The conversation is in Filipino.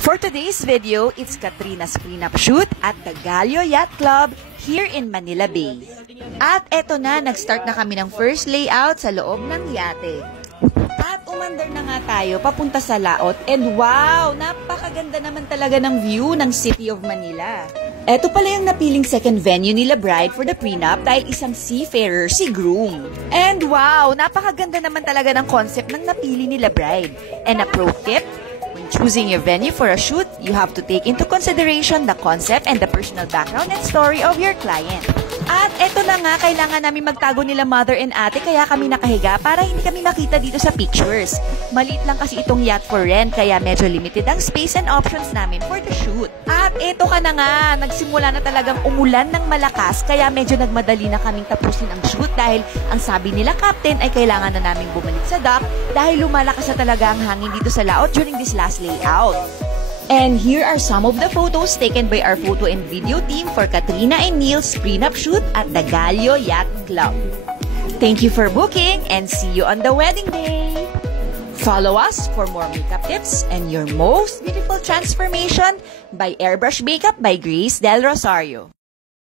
For today's video, it's Katrina's prenup shoot at the Gallo Yacht Club here in Manila Bay. At eto na, nag-start na kami ng first layout sa loob ng yate. At umandar na nga tayo papunta sa laot and wow, napakaganda naman talaga ng view ng City of Manila. Eto pala yung napiling second venue nila bride for the prenup dahil isang seafarer si groom. And wow, napakaganda naman talaga ng concept ng napili nila bride. And a pro tip, when choosing your venue for a shoot, you have to take into consideration the concept and the personal background and story of your client. At eto na nga, kailangan namin magtago nila mother and ate kaya kami nakahiga para hindi kami makita dito sa pictures. Maliit lang kasi itong yacht for rent kaya medyo limited ang space and options namin for the shoot. At eto ka na nga, nagsimula na talagang umulan ng malakas kaya medyo nagmadali na kaming tapusin ang shoot dahil ang sabi nila captain ay kailangan na naming bumalik sa dock dahil lumalakas na talaga ang hangin dito sa laot during this last layout. And here are some of the photos taken by our photo and video team for Katrina and Neil's prenup shoot at the Gallo Yacht Club. Thank you for booking and see you on the wedding day! Follow us for more makeup tips and your most beautiful transformation by Airbrush Makeup by Grace Del Rosario.